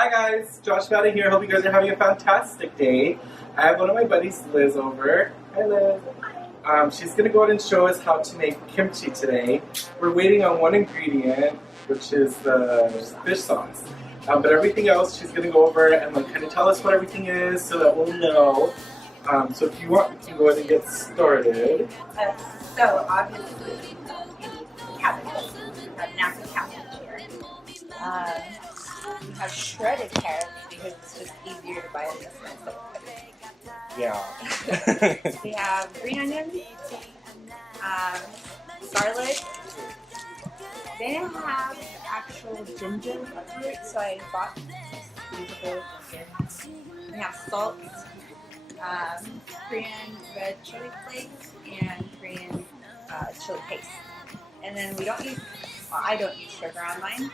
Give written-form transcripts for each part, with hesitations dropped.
Hi guys, Josh Madden here. Hope you guys are having a fantastic day. I have one of my buddies, Liz, over. Hi Liz. She's going to go ahead and show us how to make kimchi today. We're waiting on one ingredient, which is the fish sauce. But everything else, she's going to go over and kind of tell us what everything is so that we'll know. So if you want, we can go ahead and get started. So obviously, cabbage. We have natural cabbage here. We have shredded carrots because it's just easier to buy in this one. Yeah. We have green onions, garlic. They didn't have actual ginger root, so I bought these here. We have salt, Korean red chili flakes, and Korean chili paste. And then we don't use, well, I don't use sugar on mine,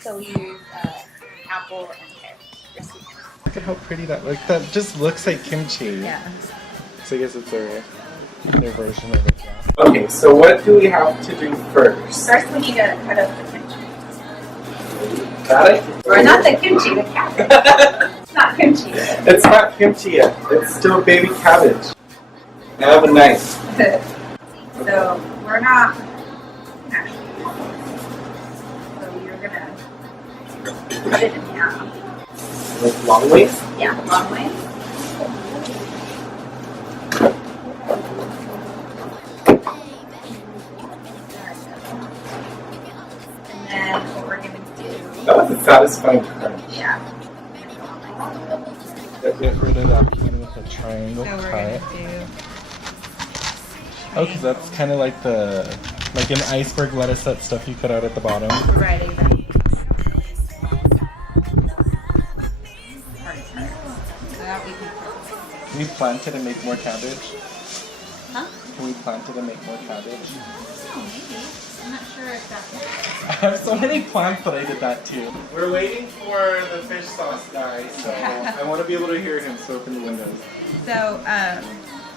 so we use apple and pear for sweetness. Look at how pretty that looks. That just looks like kimchi. Yeah. So I guess it's their version of it. Yeah. Okay, so what do we have to do first? First, we need to cut up the kimchi. Got it? Or not the kimchi, the cabbage. It's not kimchi. It's not kimchi yet. It's still baby cabbage. I have a knife. So we're not actually. So you're gonna cut it in half. Like long ways? Yeah, long way. And then what we're gonna do. That was a satisfying crunch. Yeah. Get rid of that one with a triangle So we're cut. gonna do. Oh, because that's kind of like like an iceberg lettuce, that stuff you cut out at the bottom. Right, exactly. So that we can. Can we plant it and make more cabbage? Huh? Can we plant it and make more cabbage? Oh, maybe. I'm not sure if that's. I have so many plants that I did that too. We're waiting for the fish sauce guy, so I want to be able to hear him, so open the windows. So,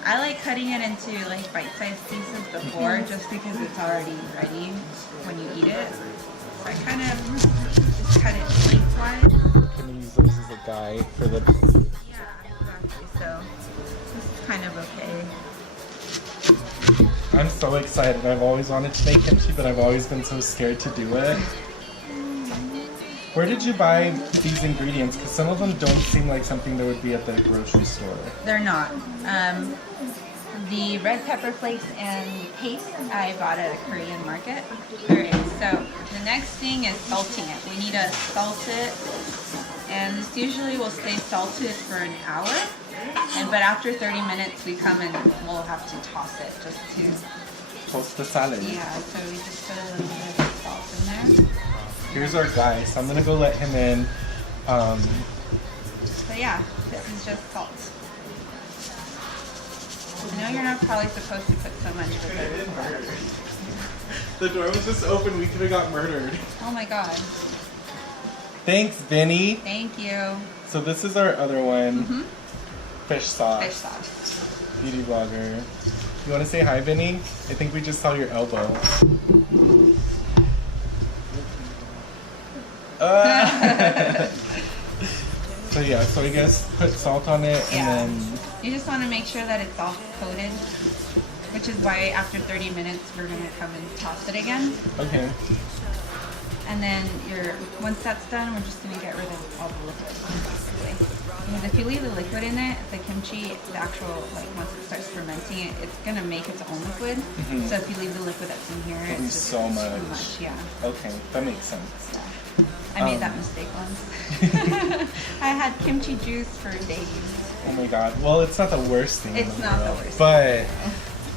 I like cutting it into like bite-sized pieces before, just because it's already ready when you eat it. So I kind of just cut it lengthwise. Can we use those as a guide for the... Yeah, exactly. So this is kind of okay. I'm so excited. I've always wanted to make kimchi, but I've always been so scared to do it. Where did you buy these ingredients? Because some of them don't seem like something that would be at the grocery store. They're not. The red pepper flakes and paste I bought at a Korean market. Alright, so the next thing is salting it. We need to salt it, and this usually will stay salted for an hour. But after 30 minutes we come and we'll have to toss it just to... Toast the salad. Yeah, so we just put a little bit of salt in there. Here's our guy, so I'm going to go let him in. So yeah, this is just salt. I know you're not probably supposed to put so much, but The door was just open, we could have got murdered. oh my god. Thanks, Vinny. Thank you. So this is our other one. Fish sauce. Fish sauce. Beauty vlogger. You want to say hi, Vinny? I think we just saw your elbow. So yeah, so I guess put salt on it, Yeah. and then... You just want to make sure that it's all coated, which is why after 30 minutes we're going to come and toss it again. Okay. And then once that's done, we're just going to get rid of all the liquid. Basically. Because if you leave the liquid in it, the kimchi, the actual, like once it starts fermenting, it's going to make its own liquid. So if you leave the liquid that's in here, It'll be it's just so too much. much. Yeah. Okay, that makes sense. Yeah. I made that mistake once. I had kimchi juice for days. Oh my god. Well, it's not the worst thing in It's the not the world, worst but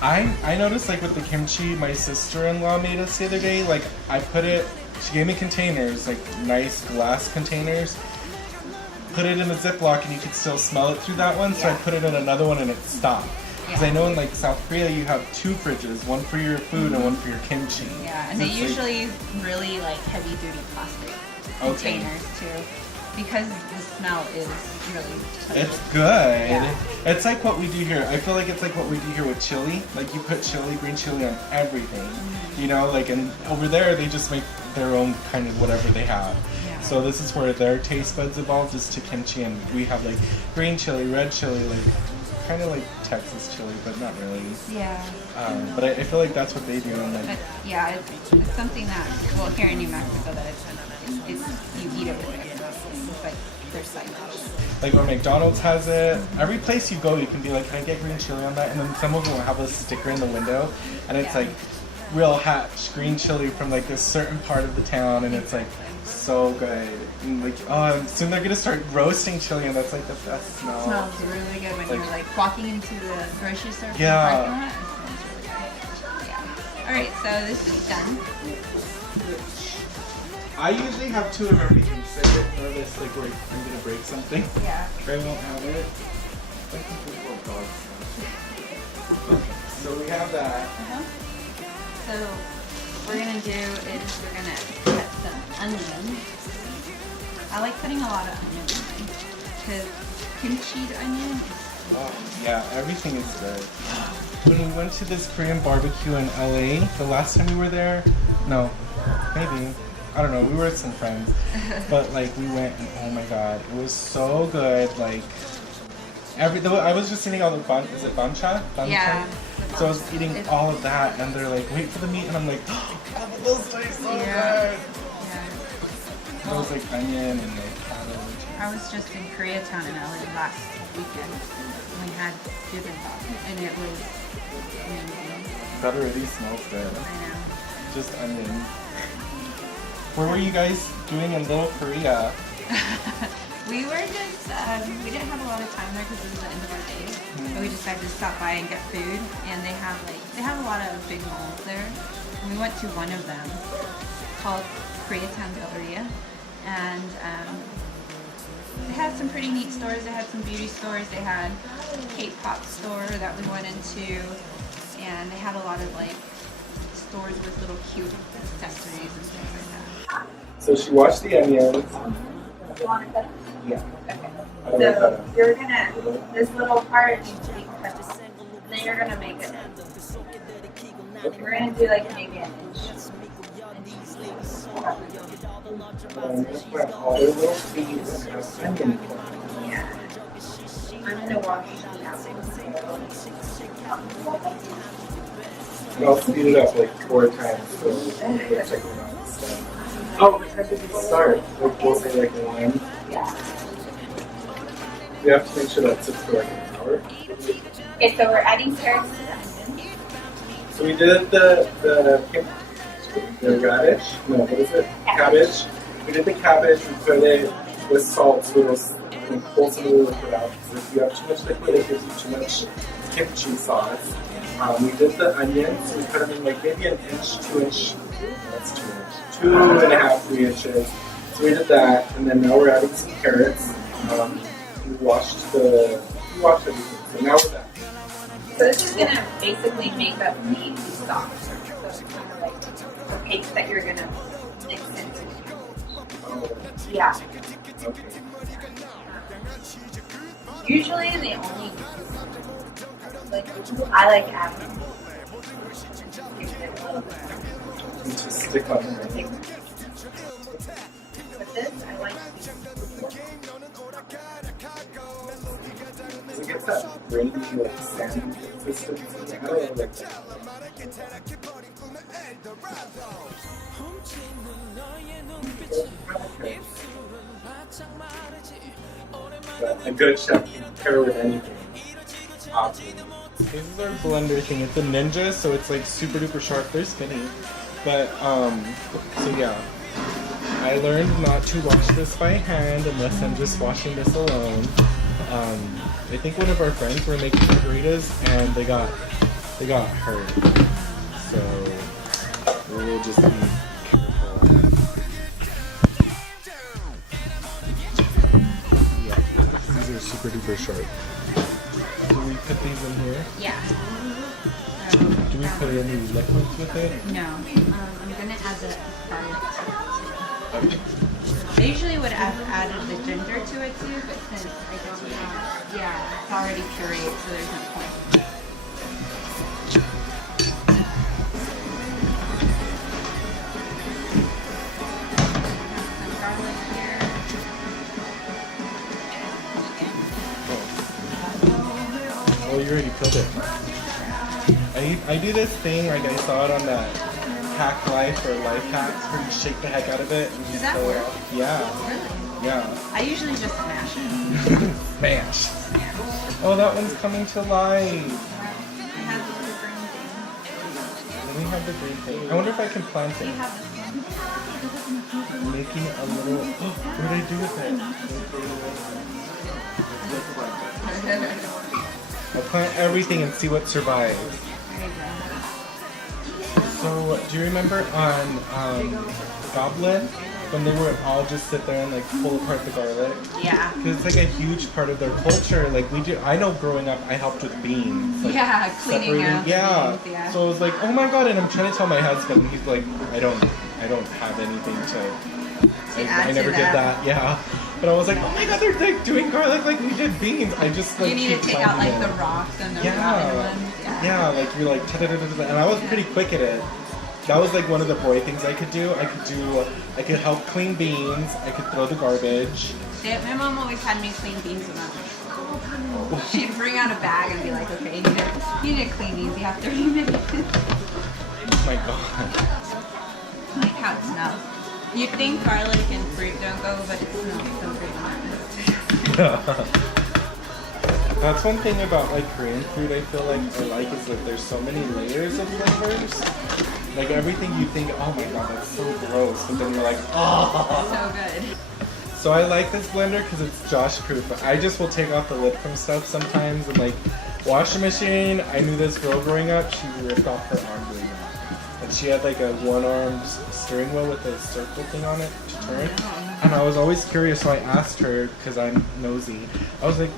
I noticed, like, with the kimchi my sister-in-law made us the other day, like, I put it, she gave me containers, like nice glass containers, put it in a Ziploc, and you could still smell it through that one, so I put it in another one and it stopped. Because I know in, like, South Korea you have two fridges, one for your food and one for your kimchi. Yeah, and So they it's usually use really like heavy-duty plastic containers too, because the smell is really pleasant. It's good. Yeah. It's like what we do here. I feel like it's like what we do here with chili. Like you put chili, green chili on everything. You know, like, and over there they just make their own kind of whatever they have. Yeah. So this is where their taste buds evolved, is to kimchi, and we have like green chili, red chili, like kind of like Texas chili, but not really. Yeah. But I feel like that's what they do. And like, But yeah, it's something that, well, here in New Mexico, that it's you eat it with everything. It's like their side dish. Like when McDonald's has it, every place you go, you can be like, can I get green chili on that? And then some of them will have a sticker in the window, and it's like real hatch green chili from like this certain part of the town, and it's like so good. And like, soon they're gonna start roasting chili, and that's like the best smell. It smells really good when you're like walking into the grocery store. Yeah. Parking lot. It smells really good. Yeah. All right, so this is done. I usually have two of everything, so I get nervous like where I'm gonna break something. Yeah. I won't have it. So we have that. So what we're gonna do is we're gonna cut some onion. I like putting a lot of onion in because kimchi onion. Oh, yeah, everything is good. When we went to this Korean barbecue in LA, the last time we were there, no, maybe, I don't know, we were with some friends, but like we went and oh my god, it was so good. Like I was just eating all the is it bancha? Yeah. So I was eating all of that, and they're like, wait for the meat, and I'm like, oh, those taste so good. Yeah. It was like onion and like cabbage. I was just in Koreatown in LA last weekend. We had bibimbap, and it was amazing. That already smells good. I know. Just onion. Where were you guys doing in Little Korea? We were just, we didn't have a lot of time there because it was the end of our day. But we decided to stop by and get food. And they have a lot of big malls there. And we went to one of them called Koreatown Galleria. And they had some pretty neat stores. They had some beauty stores. They had a K-pop store that we went into. And they had a lot of like stores with little cute accessories and things like that. So she washed the onions. You want to cut it? Yeah. Okay. So you're gonna, this little part needs to be cut. Then you're gonna make it. We're gonna do like maybe an inch. And just put all their little feet and onion. Yeah. I'm gonna wash it out. And I'll speed it up like 4 times. So check it out. Oh, what time did you start? Like, we'll say like 1. Yeah. We have to make sure that sits for like an hour. Okay, so we're adding carrots to the onion. So we did the radish. No, what is it? Cabbage. We did the cabbage. We put it with salt so it'll pull some of the liquid out. So if you have too much liquid, it gives you too much kimchi sauce. We did the onions. So we put them in like maybe an inch, 2 inch. That's 2 inches. 2.5, 3 inches. So we did that, and then now we're adding some carrots. We washed everything. So now we're done. So this is gonna basically make up the sauce. So it's kind of like the paste that you're gonna mix into. Yeah. Okay. Usually they only like I like adding. You just stick on it. With this, I like Does it get that grainy, like sandy consistency? I don't know, like that. But a good chef can pair with anything. This is our blender thing. It's a Ninja, so it's like super duper sharp. They're skinny. But, so yeah. I learned not to wash this by hand unless I'm just washing this alone. I think one of our friends were making margaritas and they got hurt. So we'll just be careful. Yeah, these are super duper sharp. Do we put these in here? Yeah. Do we put any liquids with it? No. I'm gonna add the garlic to it. Okay. I usually would have added the ginger to it too, but since I don't have, it's already pureed, so there's no point. Some garlic here. you already peeled it. I do this thing, like I saw it on that Hack Life or Life Hacks, where you shake the heck out of it. And Does that work? Yeah. Really? Yeah. I usually just smash it. Smash. Oh, that one's coming to life. I have the little green thing. Let me have the green thing. I wonder if I can plant Do you it. have this one? Making a little. What did I do with it? I'll plant everything and see what survives. There you go. So, do you remember on Goblin when they would all just sit there and like pull apart the garlic? Yeah. Because it's like a huge part of their culture. Like we do. I know growing up, I helped with beans. Like, Yeah, cleaning separating- out the Yeah. beans, yeah. So I was like, oh my god, and I'm trying to tell my husband, and he's like, I don't have anything to. add I never to did that. that. Yeah. But I was like, oh my god, they're like doing garlic like we did beans. I just like. You need to keep take out like finding the it. rocks and the Yeah. rotten ones. Yeah, like you're like, ta-da-da-da-da, and I was pretty quick at it. That was like one of the boy things I could do. I could help clean beans. I could throw the garbage. Yeah, my mom always had me clean beans when I was little. She'd bring out a bag and be like, okay, you need to clean these. You have 30 minutes. Oh my god. I like how it smells. You'd think garlic and fruit don't go, but it smells so good. That's one thing about like Korean food I feel like I like is that there's so many layers of flavors. Like everything you think, oh my god, that's so gross, but then you're like, oh. So good. So I like this blender because it's Josh proof. I just will take off the lid from stuff sometimes and like washing machine. I knew this girl growing up, she ripped off her arm doing that. And she had like a one-armed steering wheel with a circle thing on it to turn. And I was always curious, so I asked her, because I'm nosy, I was like,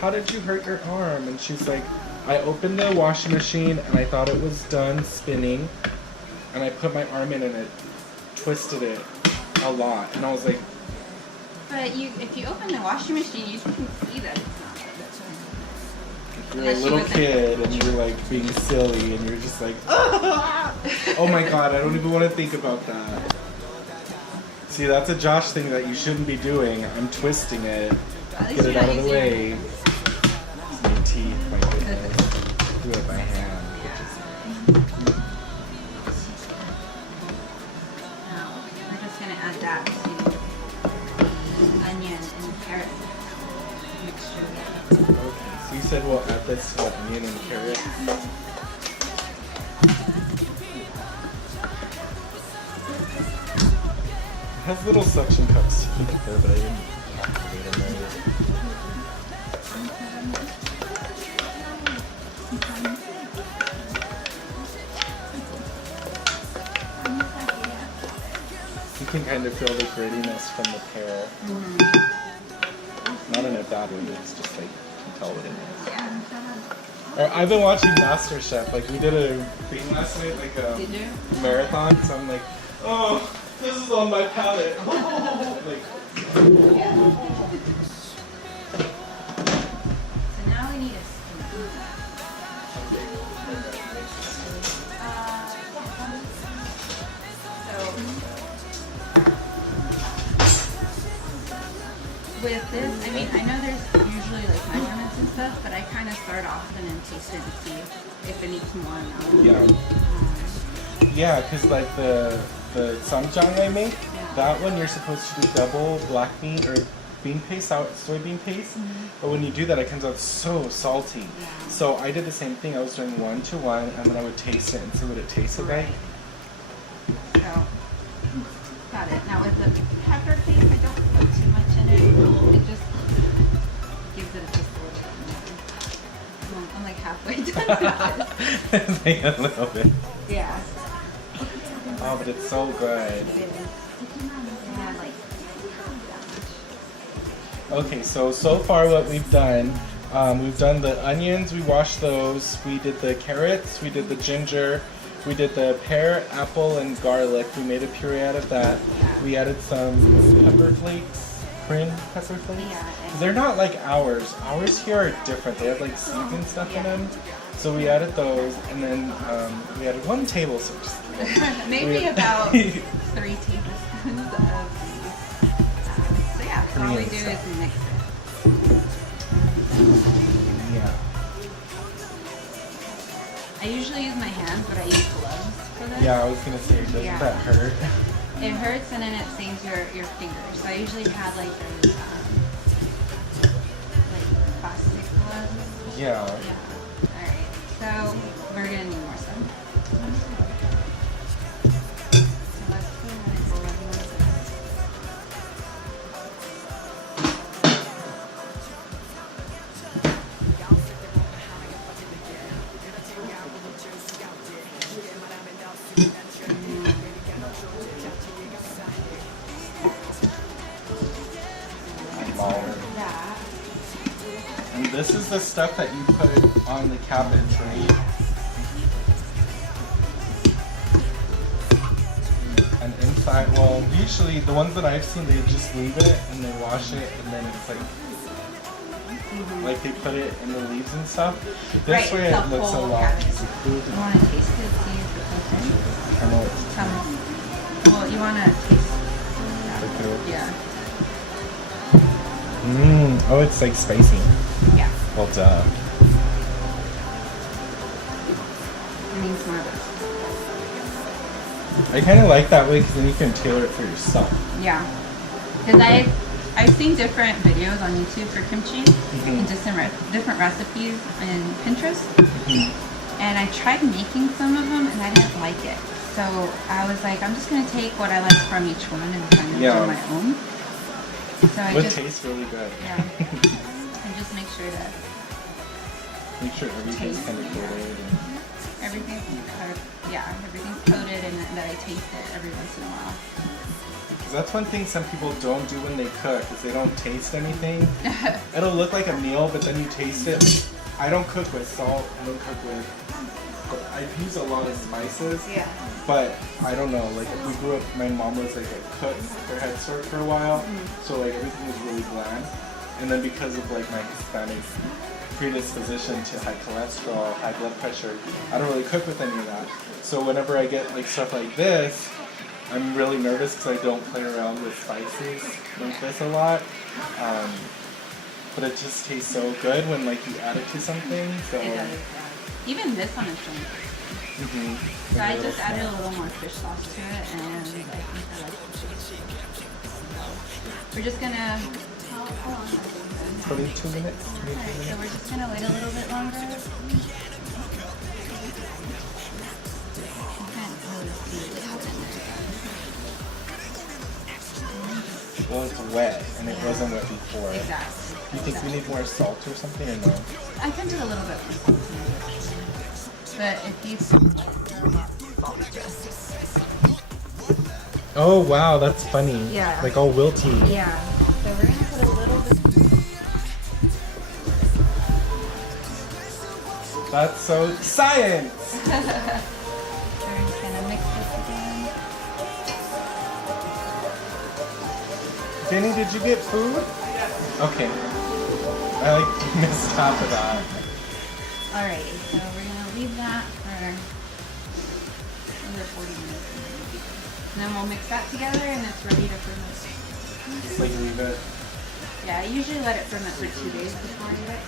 how did you hurt your arm? And she's like, I opened the washing machine and I thought it was done spinning. And I put my arm in and it twisted it a lot. And I was like, But if you open the washing machine, you can see that it's not. you're a little kid and you're like being silly and you're just like, ah! Oh my god, I don't even want to think about that. See, that's a Josh thing that you shouldn't be doing. I'm twisting it. At least Get it you're out not of the using way. It's my teeth, my goodness. Do it by hand. Now, we're just going to add that to the onion and carrot mixture. Okay, so you said we'll add this to the onion and carrot. It has little suction cups to keep it there, but I didn't activate them right. You can kind of feel the grittiness from the pear. Not in a bad way, it's just like, you can tell what it is. Or I've been watching MasterChef, like we did a thing last night, like a Did you? marathon, so I'm like, oh, this is on my palate. Like, So now we need a spoon. With this, I mean, I know there's usually like measurements and stuff, but I kind of start off and then taste it and see if it needs more or not. yeah. Yeah, because like the samjang I make, that one you're supposed to do double black bean or bean paste, soybean paste. But when you do that, it comes out so salty. Yeah. So I did the same thing. I was doing 1-to-1, and then I would taste it and see what it tasted like. So, got it. Now with the pepper paste, I don't put too much in it. It just gives it just a little bit more. I'm like halfway done with It's like a little bit. it. Yeah. Oh, but it's so good. It is. Yeah, like Okay, so far what we've done the onions, we washed those, we did the carrots, we did the ginger, we did the pear, apple, and garlic. We made a puree out of that. We added some pepper flakes, Korean pepper flakes. Yeah, and- They're not like ours. Ours here are different. They have like seeds and stuff in them. So we added those, and then we added 1 tablespoon. maybe about 3 tablespoons of these. So yeah, all we do is mix it. Yeah. I usually use my hands, but I use gloves for this. Yeah, I was gonna say, doesn't Yeah. that hurt? It hurts and then it stings your fingers. So I usually have like those like plastic gloves. Yeah. Yeah. Alright. So we're gonna need more stuff. So let's put in a bowl of more. That. And this is the stuff that you put on the cabbage, right? And inside, well, usually the ones that I've seen, they just leave it and they wash it, and then it's like they put it in the leaves and stuff. This way the it looks a whole lot. cabbage. You want to taste it, see if it's okay? I know it's Well, you want to taste okay. that. Yeah. Oh, it's like spicy. Yeah. Well, duh. It means more of this. I kind of like that way because then you can tailor it for yourself. Yeah. Because I've seen different videos on YouTube for kimchi and different recipes in Pinterest. And I tried making some of them and I didn't like it. So I was like, I'm just going to take what I like from each one and kind of do my own. So I It just tastes really good. Yeah. And just make sure that Make sure everything's kind of coated. everything's coated. Yeah, everything's coated and that I taste it every once in a while. Because that's one thing some people don't do when they cook, is they don't taste anything. It'll look like a meal, but then you taste it. I don't cook with salt. I don't cook with... I use a lot of spices. Yeah. But I don't know, like we grew up, my mom was like a cook for Head Start for a while, so like everything was really bland. And then because of like my Hispanic predisposition to high cholesterol, high blood pressure, I don't really cook with any of that. So whenever I get like stuff like this, I'm really nervous because I don't play around with spices like this a lot. But it just tastes so good when like you add it to something. So It does. Even this one is really good. So I just added a little more fish sauce to it, and I think I like it. We're just gonna. How long has it been? 22 minutes. Alright, so we're just gonna wait a little bit longer. You can't really see the liquid in there. Well, it's wet, and it wasn't wet before. Exactly. You think we need more salt or something, or no? I can do a little bit more salt. But if you Oh wow, that's funny. Yeah. Like all wilty. Yeah. So we're gonna put a little bit. That's so science! We're just gonna mix this again. Vinny, did you get food? Okay. I like missed half of that. Alrighty, so we're gonna leave that for under 40 minutes. And then we'll mix that together and it's ready to ferment. Just like leave it Yeah, I usually let it ferment for 2 days before I eat it.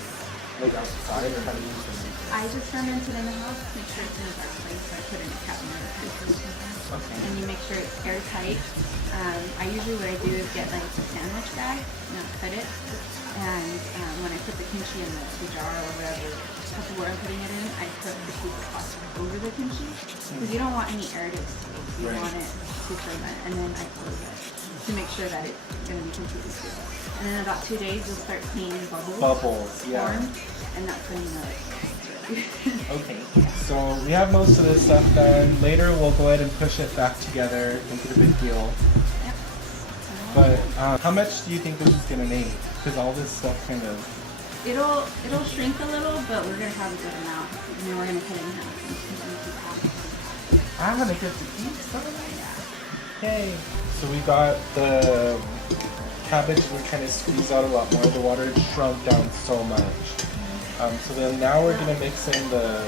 like outside, or how do you use it? I just ferment it in the house, make sure it's in a dark place, so I put it in a cabinet or freezer or something. Okay. And you make sure it's airtight. I usually what I do is get like a sandwich bag and I'll cut it. And when I put the kimchi in the jar or whatever where I'm putting it in, I put the piece of plastic over the kimchi because you don't want any air to escape. You Right. want it to ferment, and then I close it to make sure that it's going to be completely stable. And then in about 2 days, you'll start seeing bubbles Yeah. form, and that's when you know it's ready. Okay. So we have most of this stuff done. Later we'll go ahead and push it back together, make it a big deal. Yep. But how much do you think this is gonna make? Because all this stuff kind of... It'll shrink a little, but we're gonna have a good amount, and then we're gonna cut it in half and keep half. I'm gonna get to eat some. Yeah. Yay! So we got the cabbage. We kind of squeezed out a lot more. The water shrunk down so much. So then now we're gonna mix in the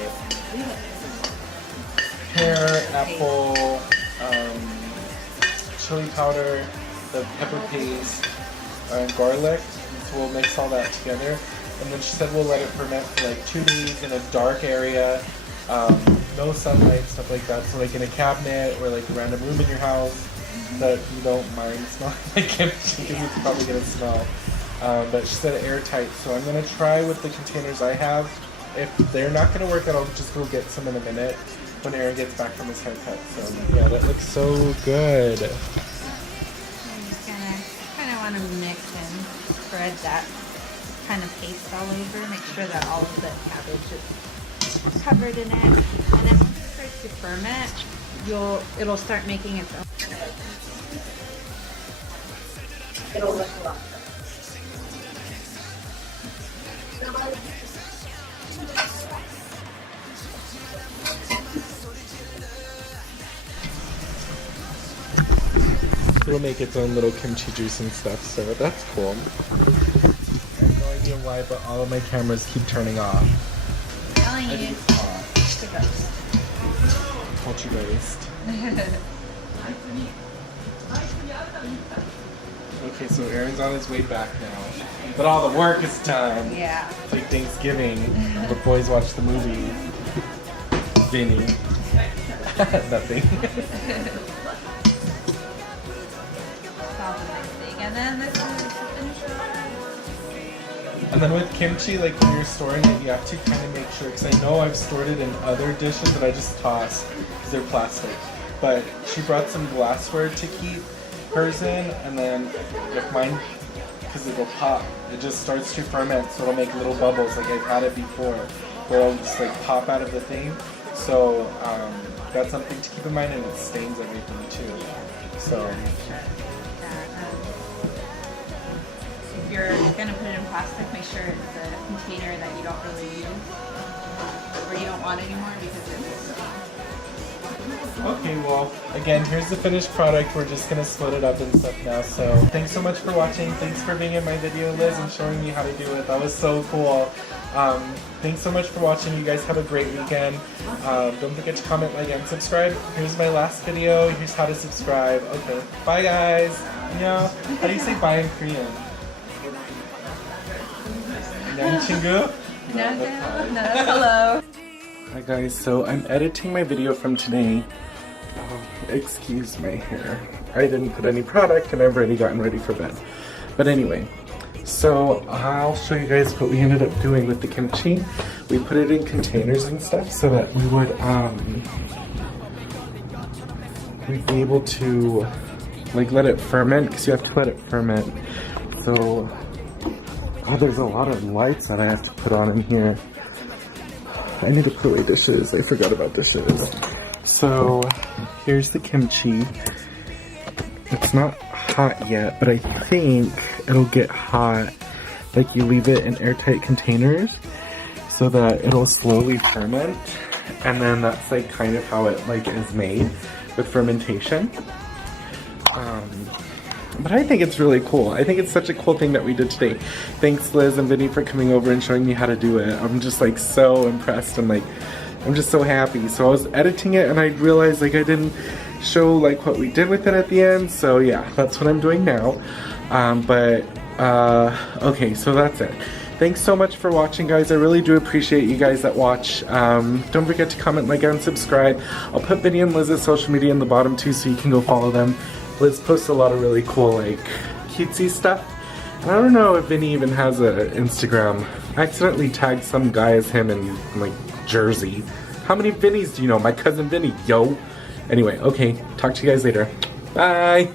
pear, apple, chili powder, the pepper paste, and garlic. So we'll mix all that together. And then she said we'll let it ferment for like 2 days in a dark area no sunlight, stuff like that. So like in a cabinet or like a random room in your house that you don't mind smelling like kimchi because it's probably gonna smell. But she said airtight, so I'm gonna try with the containers I have. If they're not gonna work, I'll just go get some in a minute when Aaron gets back from his haircut. So yeah, that looks so good. I'm just gonna kind of want to mix and spread that kind of paste all over. Make sure that all of the cabbage is covered in it. And then once it starts to ferment, it'll start making its own. It'll look a lot. It'll make its own little kimchi juice and stuff, so that's cool. I have no idea why, but all of my cameras keep turning off. I'm telling you, it's a ghost. Poltergeist. Okay, so Aaron's on his way back now. But all the work is done. Yeah. It's like Thanksgiving. The boys watch the movie. Vinny. Nothing. And then this is the finisher. And then with kimchi, like when you're storing it, you have to kind of make sure, because I know I've stored it in other dishes that I just toss because they're plastic. But she brought some glassware to keep hers in, and then with mine, because it'll pop, it just starts to ferment, so it'll make little bubbles like I've had it before, where it'll just like pop out of the thing. So that's something to keep in mind, and it stains everything too. So. If you're gonna put it in plastic, make sure it's a container that you don't really use or you don't want anymore because it's. Okay, well, again, here's the finished product. We're just gonna split it up and stuff now. So thanks so much for watching. Thanks for being in my video, Liz, and showing me how to do it. That was so cool. Thanks so much for watching. You guys have a great weekend. Don't forget to comment, like, and subscribe. Here's my last video. Here's how to subscribe. Okay, bye guys. Yeah. How do you say bye in Korean? Chingu? No, hello. Hi guys, so I'm editing my video from today. Oh, excuse my hair. I didn't put any product and I've already gotten ready for bed. But anyway, so I'll show you guys what we ended up doing with the kimchi. We put it in containers and stuff so that we would we'd be able to like let it ferment, because you have to let it ferment. So oh, there's a lot of lights that I have to put on in here. I need to put away dishes. I forgot about dishes. So here's the kimchi. It's not hot yet, but I think it'll get hot. Like you leave it in airtight containers so that it'll slowly ferment. And then that's like kind of how it like is made with fermentation. But I think it's really cool. I think it's such a cool thing that we did today. Thanks Liz and Vinnie for coming over and showing me how to do it. I'm just like so impressed and like, I'm just so happy. So I was editing it and I realized like I didn't show like what we did with it at the end. So yeah, that's what I'm doing now. Okay, so that's it. Thanks so much for watching, guys. I really do appreciate you guys that watch. Don't forget to comment, like, and subscribe. I'll put Vinnie and Liz's social media in the bottom too so you can go follow them. Liz posts a lot of really cool, like, cutesy stuff. And I don't know if Vinnie even has an Instagram. I accidentally tagged some guy as him in, like, Jersey. How many Vinnies do you know? My cousin Vinnie, yo. Anyway, okay. Talk to you guys later. Bye.